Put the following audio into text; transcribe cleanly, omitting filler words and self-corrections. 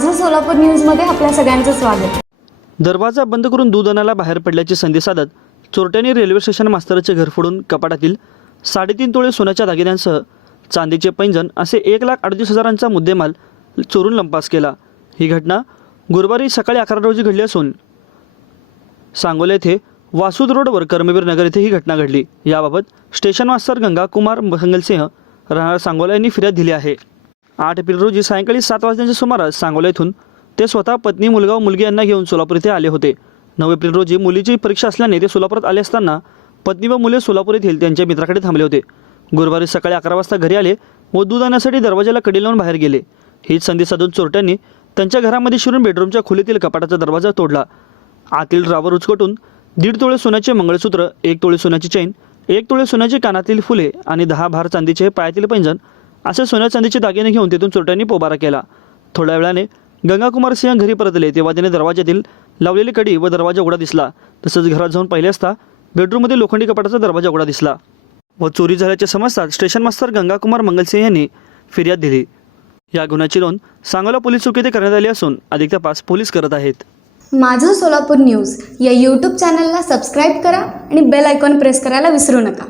माझं सोलापूर न्यूजमध्ये आपल्या सगळ्यांचं स्वागत। दरवाजा बंद करून दूध आणायला बाहेर पडल्याची संधी साधत चोरट्यांनी रेल्वे स्टेशन मास्तराचे घर फोडून कपाटातील 3.5 तोळे सोन्याच्या दागिन्यांसह चांदीचे पैंजण असे 1,38,000चा मुद्देमाल चोरून लंपास केला। ही घटना गुरुवारी सकाळी 11 रोजी घडली असून सांगोला येथे वासूद रोडवर कर्मवीर नगर येथे ही घटना घडली। याबाबत स्टेशन मास्तर गंगाकुमार मंगलसिंह राहणार सांगोला यांनी फिर्याद दिली आहे। 8 एप्रिल रोजी सायंकाळी 7 वाजण्याच्या सुमारास सांगोला येथून ते स्वतः पत्नी मुलगा व मुलगी यांना घेऊन सोलापूर येथे आले होते। 9 एप्रिल रोजी मुलीची परीक्षा असल्याने ते सोलापुरात आले असताना पत्नी व मुले सोलापूर येथील त्यांच्या मित्राकडे थांबले होते। गुरुवारी सकाळी 11 वाजता घरी आले व दूध आणण्यासाठी दरवाजाला कडी लावून बाहेर गेले। हीच संधी साधून चोरट्यांनी त्यांच्या घरामध्ये शिरून बेडरूमच्या खोलीतील कपाटाचा दरवाजा तोडला। आतील ड्रावर उचकटून 1.5 तोळे सोन्याचे मंगळसूत्र, 1 तोळे सोन्याची चैन, 1 तोळे सोन्याची कानातील फुले आणि 10 भार चांदीचे पायातील पैंजण असे सोन्या चांदीचे दागिने घेऊन तेथून चोरट्यांनी पोबारा केला। थोड्या वेळाने गंगाकुमार सिंह घरी परतले तेव्हा त्याने दरवाजातील लावलेली कडी व दरवाजा उघडा दिसला। तसंच घरात जाऊन पाहिले असता बेडरूममध्ये लोखंडी कपाटाचा दरवाजा उघडा दिसला व चोरी झाल्याचे समजताच स्टेशन मास्तर गंगाकुमार मंगलसिंह यांनी फिर्याद दिली। या गुन्ह्याची नोंद सांगोला पोलीस चौकी येथे करण्यात आली असून अधिक तपास पोलीस करत आहेत। माझं सोलापूर न्यूज या यूट्यूब चॅनलला सबस्क्राईब करा आणि बेल आयकॉन प्रेस करायला विसरू नका।